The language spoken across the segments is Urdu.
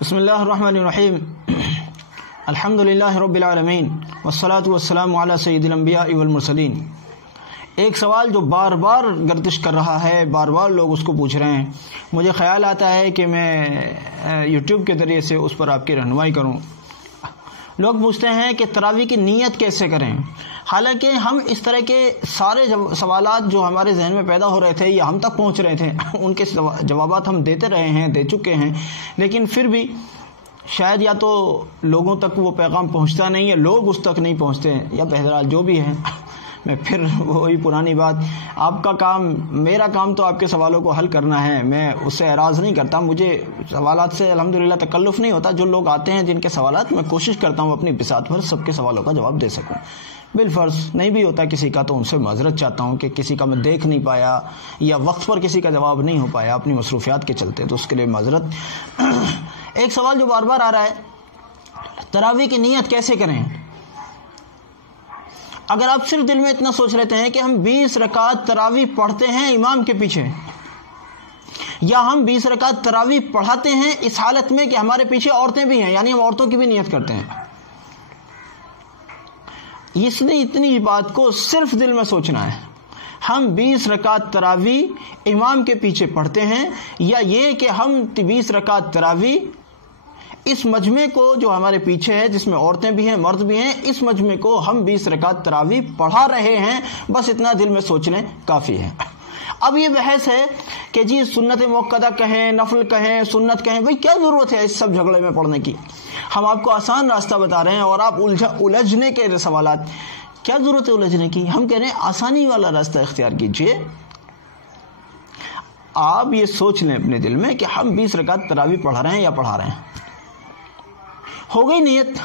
بسم اللہ الرحمن الرحیم الحمدللہ رب العالمین والصلاة والسلام علی سید الانبیاء والمرسلین۔ ایک سوال جو بار بار گردش کر رہا ہے، بار بار لوگ اس کو پوچھ رہے ہیں، مجھے خیال آتا ہے کہ میں یوٹیوب کے ذریعے سے اس پر آپ کی رہنمائی کروں۔ لوگ پوچھتے ہیں کہ تراویح کی نیت کیسے کریں، حالانکہ ہم اس طرح کے سارے سوالات جو ہمارے ذہن میں پیدا ہو رہے تھے یا ہم تک پہنچ رہے تھے ان کے جوابات ہم دیتے رہے ہیں، دے چکے ہیں، لیکن پھر بھی شاید یا تو لوگوں تک وہ پیغام پہنچتا نہیں ہے، لوگ اس تک نہیں پہنچتے ہیں، یا بہرحال جو بھی ہے میں پھر وہی پرانی بات، آپ کا کام، میرا کام تو آپ کے سوالوں کو حل کرنا ہے، میں اس سے اعراض نہیں کرتا، مجھے سوالات سے الحمدللہ تکلف نہیں ہوتا۔ جو لوگ آتے ہیں جن کے سوالات، میں کوشش کرتا ہوں اپنی بساط پر سب کے سوالوں کا جواب دے سکوں۔ بالفرض نہیں بھی ہوتا کسی کا تو ان سے معذرت چاہتا ہوں کہ کسی کا میں دیکھ نہیں پایا یا وقت پر کسی کا جواب نہیں ہو پایا اپنی مصروفیات کے چلتے، تو اس کے لیے معذرت۔ ایک سوال جو بار بار آ رہا ہے، تراویح کی نیت کیسے کریں؟ اگر آپ صرف دل میں اتنا سوچ لیتے ہیں کہ ہم 20 رکعت تراویح پڑھتے ہیں امام کے پیچھے، یا ہم 20 رکعت تراویح پڑھاتے ہیں اس حالت میں کہ ہمارے پیچھے عورتیں بھی ہیں، یعنی ہم عورتوں کی بھی نیت کرتے ہیں، اس نے اتنی بات کو صرف دل میں سوچنا ہے۔ ہم 20 رکعت تراویح امام کے پیچھے پڑھتے ہیں، یا یہ کہ ہم 20 رکعت تراویح اس مجمع کو جو ہمارے پیچھے ہے، جس میں عورتیں بھی ہیں مرد بھی ہیں، اس مجمع کو ہم 20 رکعت تراویح پڑھا رہے ہیں، بس اتنا دل میں سوچ لیں کافی ہے۔ اب یہ بحث ہے کہ جی سنت موقدہ کہیں، نفل کہیں، سنت کہیں، بھئی کیا ضرورت ہے اس سب جھگڑے میں پڑھنے کی؟ ہم آپ کو آسان راستہ بتا رہے ہیں اور آپ الجھنے کے سوالات، کیا ضرورت ہے الجھنے کی؟ ہم کہہ رہے ہیں آسانی والا راستہ اختیار کیجئے۔ آپ یہ سوچ لیں اپنے دل میں کہ ہم 20 رکعت تراویح پڑھا رہے ہیں یا پڑھا رہے ہیں، ہو گئی نیت۔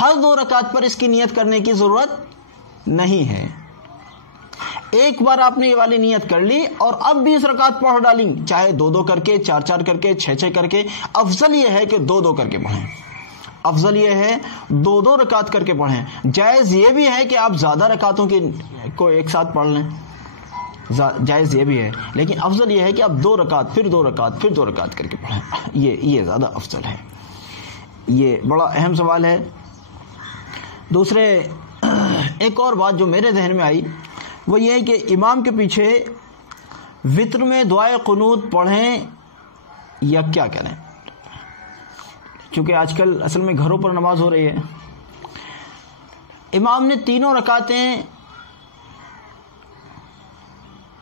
ہر 2 رکعت پر اس کی نیت کرنے کی ضرورت نہیں ہے۔ ایک بار آپ نے یہ والی نیت کر لی اور اب 20 رکعت پڑھ ڈالیں، چاہے 2 کر کے، 4 کر کے، 6 کر کے، افضل یہ ہے کہ 2 کر کے پڑھیں، افضل یہ ہے 2 رکعت کر کے پڑھیں۔ جائز یہ بھی ہے کہ آپ زیادہ رکعتوں کی کو ایک ساتھ پڑھ لیں، جائز یہ بھی ہے، لیکن افضل یہ ہے کہ آپ 2 رکعت پھر 2 رکعت پھر 2 رکعت کر کے پڑھیں، یہ زیادہ افضل ہے۔ یہ بڑا اہم سوال ہے۔ دوسرے ایک اور بات جو میرے ذہن میں آئی وہ یہ ہے کہ امام کے پیچھے وتر میں دعائے قنوت پڑھیں یا کیا کریں؟ چونکہ آج کل اصل میں گھروں پر نماز ہو رہی ہے، امام نے 3 رکعتیں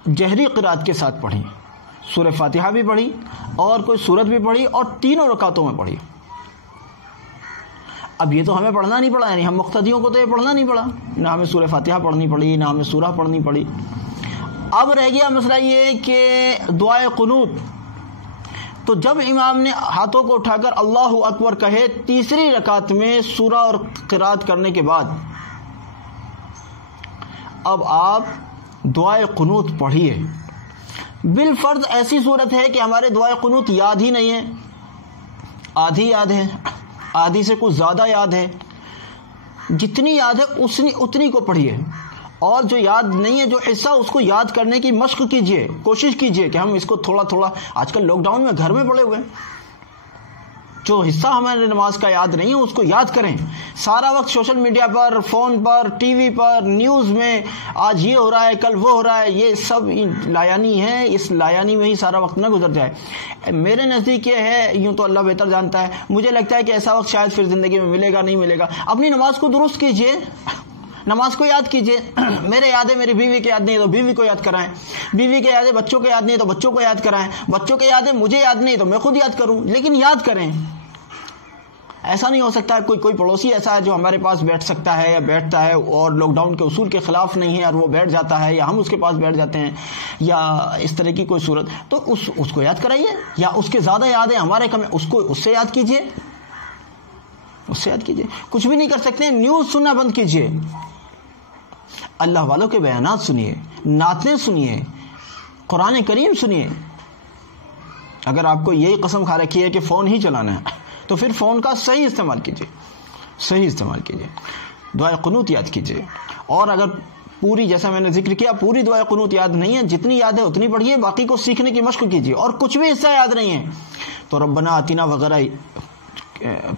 جہری قرات کے ساتھ پڑھی، سورہ فاتحہ بھی پڑھی اور کوئی سورت بھی پڑھی اور 3 رکعتوں میں پڑھی۔ اب یہ تو ہمیں پڑھنا نہیں پڑا، یعنی ہم مقتدیوں کو تو یہ پڑھنا نہیں پڑا، نہ ہمیں سورہ فاتحہ پڑھنی پڑی، نہ ہمیں سورہ پڑھنی پڑی۔ اب رہ گیا مسئلہ یہ کہ دعائے قنوت، تو جب امام نے ہاتھوں کو اٹھا کر اللہ اکبر کہے 3 رکعت میں سورہ اور قرات کرنے کے بعد، اب آپ دعائے قنوت پڑھیے۔ بالفرض ایسی صورت ہے کہ ہمارے دعائے قنوت یاد ہی نہیں ہے، آدھی یاد ہے، آدھی سے کچھ زیادہ یاد ہے، جتنی یاد ہے اتنی کو پڑھیے، اور جو یاد نہیں ہے جو حصہ اس کو یاد کرنے کی مشق کیجئے، کوشش کیجئے کہ ہم اس کو تھوڑا تھوڑا، آج کل لاک ڈاؤن میں گھر میں پڑے ہوئے ہیں، جو حصہ ہمارے نماز کا یاد نہیں ہے اس کو یاد کریں۔ سارا وقت سوشل میڈیا پر، فون پر، ٹی وی پر، نیوز میں آج یہ ہو رہا ہے کل وہ ہو رہا ہے، یہ سب لایانی ہے، اس لایانی میں ہی سارا وقت نہ گزر جائے۔ میرے نزدیک یہ ہے، یوں تو اللہ بہتر جانتا ہے، مجھے لگتا ہے کہ ایسا وقت شاید پھر زندگی میں ملے گا نہیں ملے گا۔ اپنی نماز کو درست کیجئے، نماز کو یاد کیجئے۔ میرے یاد ہے میری بیوی کے یاد نہیں ہے تو بیوی کو یاد کرائیں، بیوی کے یاد ہے بچوں کے یاد نہیں ہے تو بچوں کو یاد کرائیں، بچوں کے یاد ہے مجھے یاد نہیں تو میں خود یاد کروں، لیکن یاد کریں۔ ایسا نہیں ہو سکتا کوئی پڑوسی ایسا ہے جو ہمارے پاس بیٹھ سکتا ہے یا بیٹھتا ہے اور لاک ڈاؤن کے اصول کے خلاف نہیں ہے اور وہ بیٹھ جاتا ہے یا ہم اس کے پاس بیٹھ جاتے ہیں، یا اس طرح کی کوئی صورت، تو اس کو یاد کرائیے، یا اس کے زیادہ یاد ہے ہمارے کم ہے، اس سے یاد کیجئے، اس سے یاد کیجئے۔ کچھ بھی نہیں کر سکتے، نیوز سننا بند کیجئے، اللہ والوں کے بیانات سنیے، نعتیں سنیے، قرآن کریم سنیے۔ اگر آپ کو یہی قسم کھا رکھی ہے کہ فون ہی چلانا ہے تو پھر فون کا صحیح استعمال کیجئے، صحیح استعمال کیجئے، دعائے قنوت یاد کیجئے۔ اور اگر پوری، جیسا میں نے ذکر کیا، پوری دعائے قنوت یاد نہیں ہے، جتنی یاد ہے اتنی پڑھیے، باقی کو سیکھنے کی مشق کیجیے، اور کچھ بھی حصہ یاد نہیں ہے تو ربنا آتینا وغیرہ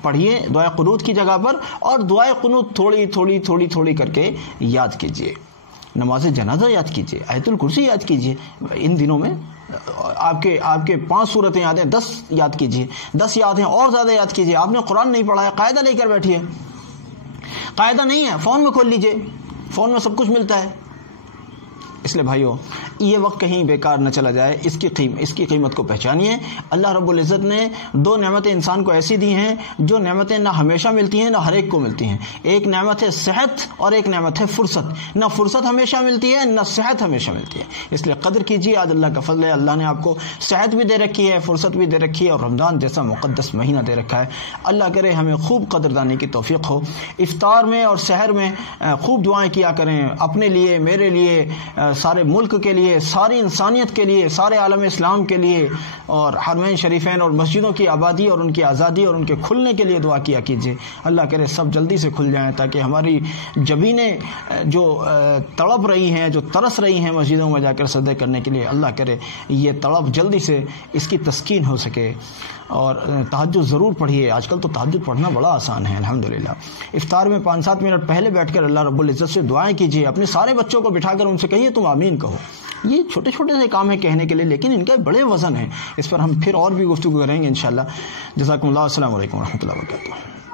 پڑھیے دعائے قنوت کی جگہ پر، اور دعائے قنوت تھوڑی تھوڑی تھوڑی تھوڑی کر کے یاد کیجیے. نماز جنازہ یاد کیجیے، آیت الکرسی یاد کیجیے. ان دنوں میں آپ کے 5 صورتیں یاد ہیں، 10 یاد کیجیے. 10 یاد ہیں اور زیادہ یاد کیجیے. آپ نے قرآن نہیں پڑھا ہے، قاعدہ لے کر بیٹھیے. قاعدہ نہیں ہے، فون میں کھول لیجیے، فون میں سب کچھ ملتا ہے. اس لیے بھائیو یہ وقت کہیں بیکار نہ چلا جائے، اس کی قیمت کو پہچانیے. اللہ رب العزت نے 2 نعمتیں انسان کو ایسی دی ہیں جو نعمتیں نہ ہمیشہ ملتی ہیں نہ ہر ایک کو ملتی ہیں. ایک نعمت ہے صحت اور ایک نعمت ہے فرصت. نہ فرصت ہمیشہ ملتی ہے نہ صحت ہمیشہ ملتی ہے. اس لیے قدر کیجیے. آج اللہ کا فضل ہے، اللہ نے آپ کو صحت بھی دے رکھی ہے، فرصت بھی دے رکھی ہے، اور رمضان جیسا مقدس مہینہ دے رکھا ہے. اللہ کرے ہمیں خوب قدردانی کی توفیق ہو. افطار میں اور سحر میں خوب دعائیں کیا کریں، اپنے لیے، میرے لیے، سارے ملک کے لیے، ساری انسانیت کے لیے، سارے عالم اسلام کے لیے، اور حرمین شریفین اور مسجدوں کی آبادی اور ان کی آزادی اور ان کے کھلنے کے لیے دعا کیا کیجیے. اللہ کرے سب جلدی سے کھل جائیں، تاکہ ہماری جبینیں جو تڑپ رہی ہیں، جو ترس رہی ہیں مسجدوں میں جا کر سجدے کرنے کے لیے، اللہ کرے یہ تڑپ جلدی سے اس کی تسکین ہو سکے. اور تہجد ضرور پڑھیے. آج کل تو تہجد پڑھنا بڑا آسان ہے الحمدللہ. افطار میں 5-7 منٹ پہلے بیٹھ کر اللہ رب العزت سے دعائیں کیجیے. اپنے سارے بچوں کو بٹھا کر ان سے کہیے تم آمین کہو. یہ چھوٹے چھوٹے سے کام ہے کہنے کے لیے، لیکن ان کا بڑے وزن ہے. اس پر ہم پھر اور بھی گفتگو کریں گے انشاءاللہ. جزاکم اللہ. السلام علیکم ورحمۃ اللہ وبرکاتہ.